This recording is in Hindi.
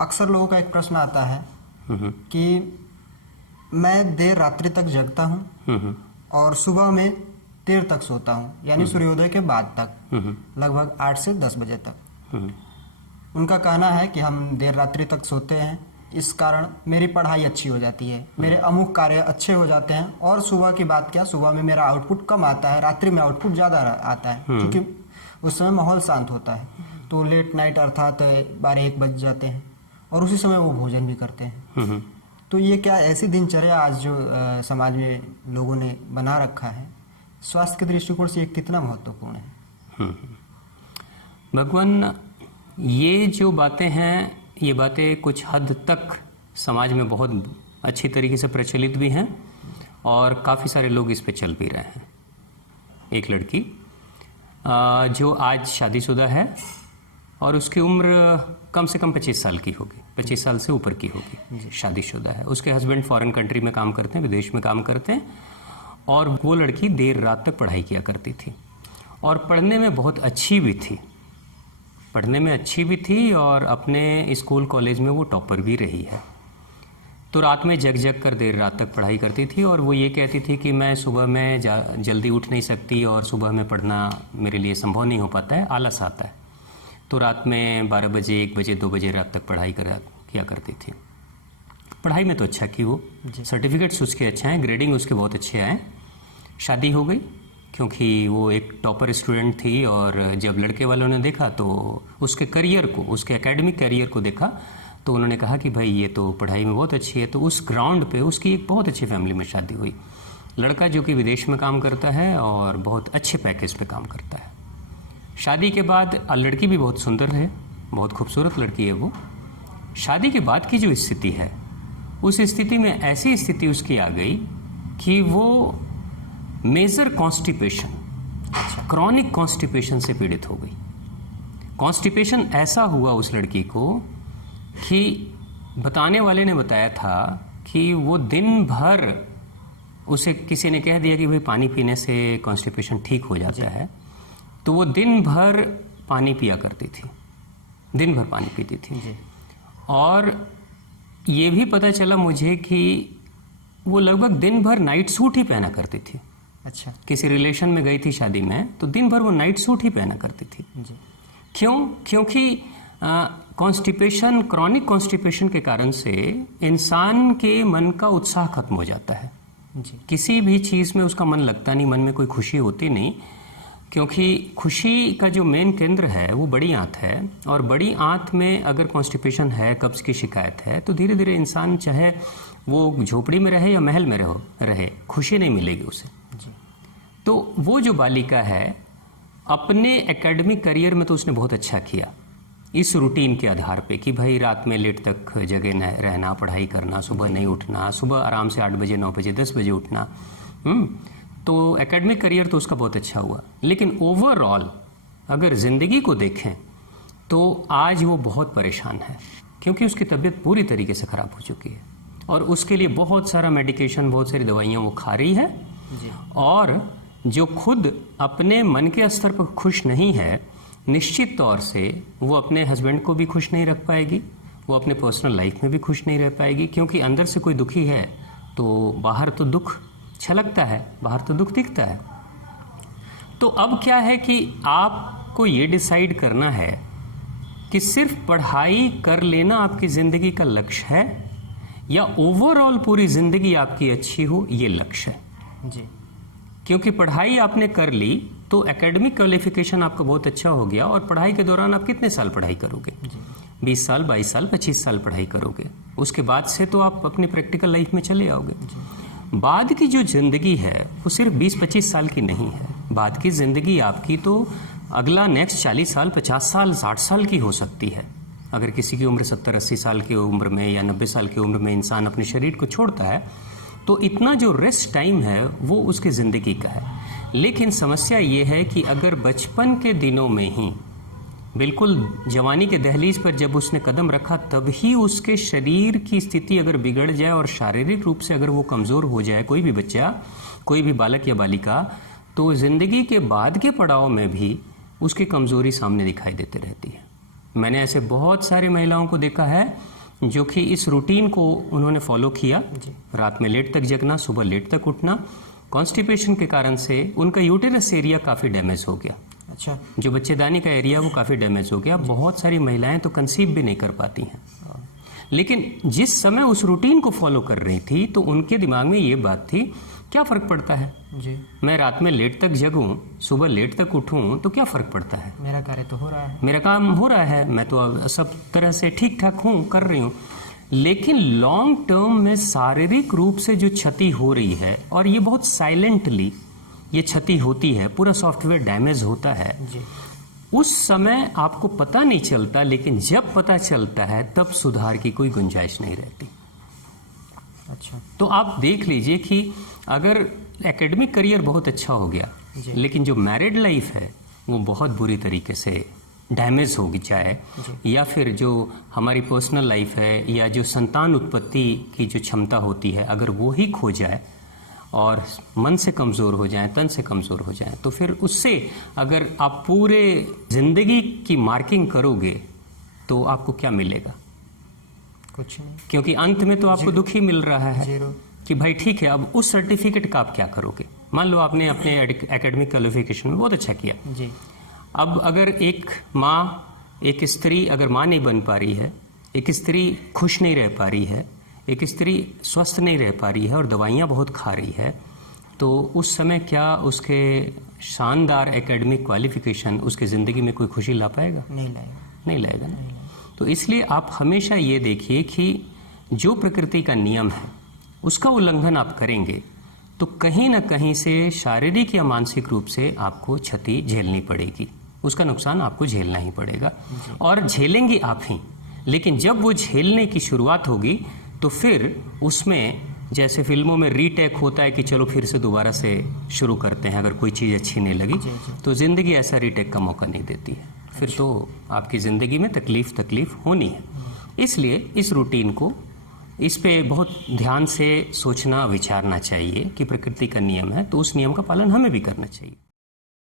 अक्सर लोगों का एक प्रश्न आता है कि मैं देर रात्रि तक जगता हूँ और सुबह में देर तक सोता हूँ, यानी सूर्योदय के बाद तक, लगभग 8 से 10 बजे तक। उनका कहना है कि हम देर रात्रि तक सोते हैं, इस कारण मेरी पढ़ाई अच्छी हो जाती है, मेरे अमुक कार्य अच्छे हो जाते हैं, और सुबह की बात क्या, सुबह में मेरा आउटपुट कम आता है, रात्रि में आउटपुट ज़्यादा आता है, क्योंकि उस समय माहौल शांत होता है। तो लेट नाइट अर्थात 12-1 बज जाते हैं और उसी समय वो भोजन भी करते हैं। तो ये क्या ऐसी दिनचर्या आज जो समाज में लोगों ने बना रखा है, स्वास्थ्य के दृष्टिकोण से ये कितना महत्वपूर्ण है? भगवान, ये जो बातें हैं, ये बातें कुछ हद तक समाज में बहुत अच्छी तरीके से प्रचलित भी हैं और काफ़ी सारे लोग इस पे चल भी रहे हैं। एक लड़की जो आज शादीशुदा है और उसकी उम्र कम से कम 25 साल की होगी, 25 साल से ऊपर की होगी, शादीशुदा है। उसके हस्बैंड फॉरेन कंट्री में काम करते हैं, विदेश में काम करते हैं, और वो लड़की देर रात तक पढ़ाई किया करती थी और पढ़ने में बहुत अच्छी भी थी, पढ़ने में अच्छी भी थी और अपने स्कूल कॉलेज में वो टॉपर भी रही है। तो रात में जग जग कर देर रात तक पढ़ाई करती थी और वो ये कहती थी कि मैं सुबह में जल्दी उठ नहीं सकती और सुबह में पढ़ना मेरे लिए संभव नहीं हो पाता है, आलस आता है। तो रात में 12 बजे, 1 बजे, 2 बजे रात तक पढ़ाई किया करती थी। पढ़ाई में तो अच्छा की वो, सर्टिफिकेट्स उसके अच्छे हैं, ग्रेडिंग उसके बहुत अच्छे आए। शादी हो गई क्योंकि वो एक टॉपर स्टूडेंट थी, और जब लड़के वालों ने देखा तो उसके करियर को, उसके एकेडमिक करियर को देखा, तो उन्होंने कहा कि भाई ये तो पढ़ाई में बहुत अच्छी है। तो उस ग्राउंड पे उसकी एक बहुत अच्छी फैमिली में शादी हुई। लड़का जो कि विदेश में काम करता है और बहुत अच्छे पैकेज पे काम करता है। शादी के बाद लड़की भी बहुत सुंदर है, बहुत खूबसूरत लड़की है वो। शादी के बाद की जो स्थिति है, उस स्थिति में ऐसी स्थिति उसकी आ गई कि वो मेजर कॉन्स्टिपेशन, क्रॉनिक कॉन्स्टिपेशन से पीड़ित हो गई। कॉन्स्टिपेशन ऐसा हुआ उस लड़की को कि बताने वाले ने बताया था कि वो दिन भर, उसे किसी ने कह दिया कि भाई पानी पीने से कॉन्स्टिपेशन ठीक हो जाता है, तो वो दिन भर पानी पिया करती थी, दिन भर पानी पीती थी। और ये भी पता चला मुझे कि वो लगभग दिन भर नाइट सूट ही पहना करती थी। अच्छा। किसी रिलेशन में गई थी शादी में, तो दिन भर वो नाइट सूट ही पहना करती थी। क्यों? क्योंकि कॉन्स्टिपेशन, क्रॉनिक कॉन्स्टिपेशन के कारण से इंसान के मन का उत्साह खत्म हो जाता है। किसी भी चीज़ में उसका मन लगता नहीं, मन में कोई खुशी होती नहीं, क्योंकि खुशी का जो मेन केंद्र है वो बड़ी आंत है, और बड़ी आंत में अगर कॉन्स्टिपेशन है, कब्ज की शिकायत है, तो धीरे धीरे इंसान चाहे वो झोपड़ी में रहे या महल में रहे, खुशी नहीं मिलेगी उसे। तो वो जो बालिका है, अपने एकेडमिक करियर में तो उसने बहुत अच्छा किया इस रूटीन के आधार पे कि भाई रात में लेट तक जगे रहना, पढ़ाई करना, सुबह नहीं उठना, सुबह आराम से 8 बजे, 9 बजे, 10 बजे उठना। तो एकेडमिक करियर तो उसका बहुत अच्छा हुआ, लेकिन ओवरऑल अगर ज़िंदगी को देखें तो आज वो बहुत परेशान है, क्योंकि उसकी तबीयत पूरी तरीके से ख़राब हो चुकी है और उसके लिए बहुत सारा मेडिकेशन, बहुत सारी दवाइयाँ वो खा रही है। और जो खुद अपने मन के स्तर पर खुश नहीं है, निश्चित तौर से वो अपने हस्बैंड को भी खुश नहीं रख पाएगी, वो अपने पर्सनल लाइफ में भी खुश नहीं रह पाएगी, क्योंकि अंदर से कोई दुखी है तो बाहर तो दुख छलकता है, बाहर तो दुख दिखता है। तो अब क्या है कि आपको ये डिसाइड करना है कि सिर्फ पढ़ाई कर लेना आपकी ज़िंदगी का लक्ष्य है या ओवरऑल पूरी ज़िंदगी आपकी अच्छी हो, ये लक्ष्य है। जी। क्योंकि पढ़ाई आपने कर ली तो एकेडमिक क्वालिफिकेशन आपका बहुत अच्छा हो गया, और पढ़ाई के दौरान आप कितने साल पढ़ाई करोगे? 20 साल, 22 साल, 25 साल पढ़ाई करोगे। उसके बाद से तो आप अपनी प्रैक्टिकल लाइफ में चले आओगे। बाद की जो ज़िंदगी है वो सिर्फ 20-25 साल की नहीं है। बाद की ज़िंदगी आपकी तो अगला नेक्स्ट 40 साल, 50 साल, 60 साल की हो सकती है। अगर किसी की उम्र 70-80 साल की उम्र में या 90 साल की उम्र में इंसान अपने शरीर को छोड़ता है, तो इतना जो रेस्ट टाइम है वो उसकी ज़िंदगी का है। लेकिन समस्या ये है कि अगर बचपन के दिनों में ही, बिल्कुल जवानी के दहलीज पर जब उसने कदम रखा, तब ही उसके शरीर की स्थिति अगर बिगड़ जाए और शारीरिक रूप से अगर वो कमज़ोर हो जाए, कोई भी बच्चा, कोई भी बालक या बालिका, तो ज़िंदगी के बाद के पड़ाव में भी उसकी कमज़ोरी सामने दिखाई देती रहती है। मैंने ऐसे बहुत सारी महिलाओं को देखा है जो कि इस रूटीन को उन्होंने फॉलो किया, रात में लेट तक जगना, सुबह लेट तक उठना, कॉन्स्टिपेशन के कारण से उनका यूटेरस एरिया काफ़ी डैमेज हो गया। अच्छा, जो बच्चेदानी का एरिया वो काफ़ी डैमेज हो गया। बहुत सारी महिलाएं तो कंसीव भी नहीं कर पाती हैं। लेकिन जिस समय उस रूटीन को फॉलो कर रही थी तो उनके दिमाग में ये बात थी, क्या फ़र्क पड़ता है जी, मैं रात में लेट तक जगूं, सुबह लेट तक उठूं, तो क्या फ़र्क पड़ता है? मेरा कार्य तो हो रहा है। मेरा काम हो रहा है, मैं तो अब सब तरह से ठीक ठाक हूँ, कर रही हूँ। लेकिन लॉन्ग टर्म में शारीरिक रूप से जो क्षति हो रही है, और ये बहुत साइलेंटली ये क्षति होती है, पूरा सॉफ्टवेयर डैमेज होता है जी, उस समय आपको पता नहीं चलता, लेकिन जब पता चलता है तब सुधार की कोई गुंजाइश नहीं रहती। अच्छा, तो आप देख लीजिए कि अगर एकेडमिक करियर बहुत अच्छा हो गया, लेकिन जो मैरिड लाइफ है वो बहुत बुरी तरीके से डैमेज होगी चाहे, या फिर जो हमारी पर्सनल लाइफ है या जो संतान उत्पत्ति की जो क्षमता होती है, अगर वो ही खो जाए और मन से कमज़ोर हो जाए, तन से कमज़ोर हो जाए, तो फिर उससे अगर आप पूरे ज़िंदगी की मार्किंग करोगे तो आपको क्या मिलेगा? कुछ नहीं, क्योंकि अंत में तो आपको दुख ही मिल रहा है जीरो। कि भाई ठीक है, अब उस सर्टिफिकेट का आप क्या करोगे? मान लो आपने अपने एकेडमिक क्वालिफिकेशन में बहुत अच्छा किया, जी, अब अगर एक माँ, एक स्त्री अगर माँ नहीं बन पा रही है, एक स्त्री खुश नहीं रह पा रही है, एक स्त्री स्वस्थ नहीं रह पा रही है और दवाइयाँ बहुत खा रही है, तो उस समय क्या उसके शानदार एकेडमिक क्वालिफिकेशन उसके ज़िंदगी में कोई खुशी ला पाएगा? नहीं लाएगा। नहीं लाएगा ना। तो इसलिए आप हमेशा ये देखिए कि जो प्रकृति का नियम है उसका उल्लंघन आप करेंगे तो कहीं ना कहीं से शारीरिक या मानसिक रूप से आपको क्षति झेलनी पड़ेगी, उसका नुकसान आपको झेलना ही पड़ेगा, और झेलेंगे आप ही। लेकिन जब वो झेलने की शुरुआत होगी तो फिर उसमें जैसे फिल्मों में रीटेक होता है कि चलो फिर से दोबारा से शुरू करते हैं, अगर कोई चीज़ अच्छी नहीं लगी तो ज़िंदगी ऐसा रीटेक का मौका नहीं देती है, फिर तो आपकी ज़िंदगी में तकलीफ होनी है। इसलिए इस रूटीन को, इस पे बहुत ध्यान से सोचना विचारना चाहिए कि प्रकृति का नियम है तो उस नियम का पालन हमें भी करना चाहिए।